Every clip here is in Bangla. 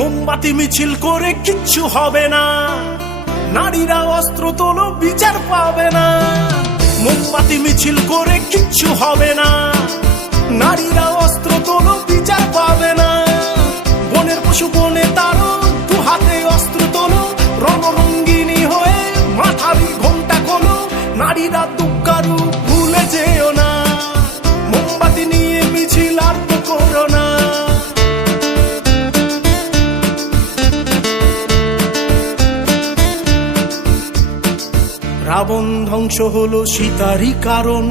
মোমবাতি মিছিল করে কিচ্ছু হবে না। নারীরা অস্ত্র তোলো, বিচার পাবে না। মোমবাতি মিছিল করে কিচ্ছু হবে না। নারীরা অস্ত্র তোলো, বিচার পাবে না। বনের পশু, বনে তারও দু হাতে অস্ত্র তোলো। রঙরঙ্গিনী হয়ে মাথারি ঘোমটা খোলো। নারীরা দুঃখারু ভুলে যেও না। রাবণ ধ্বংস হলো সীতারই কারণ,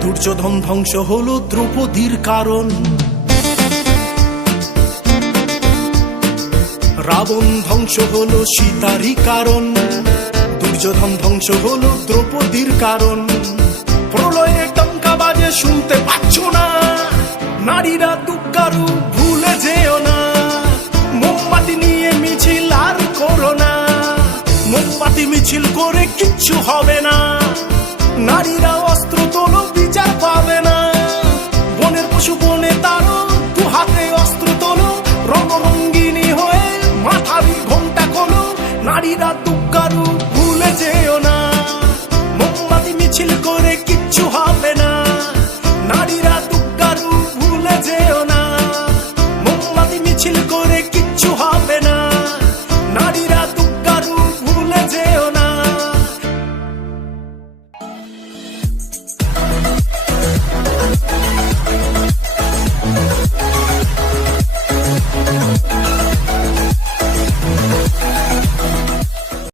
দুর্যোধন ধ্বংস হলো দ্রৌপদীর কারণ। রাবণ ধ্বংস হলো সীতারই কারণ, দুর্যোধন ধ্বংস হলো দ্রৌপদীর কারণ। প্রলয়ে টঙ্কা বাজে শুনতে পাচ্ছ না, নারীরা দুঃখারু মিছিল করে কিচ্ছু হবে না। নারীরা অস্ত্র তোল, বিচার পাবে না। বনের পশু বনে তার, দু হাতে অস্ত্র তোল। রঙরঙ্গিনী হয়ে মাথারি ঘণ্টা কোন নারীরা দুগ্গারু ভুলে যেও না। মোমবাতি মিছিল করে কিচ্ছু হবে না। নারীরা দুগ্গারু ভুলে যেও না। মোমবাতি মিছিল করে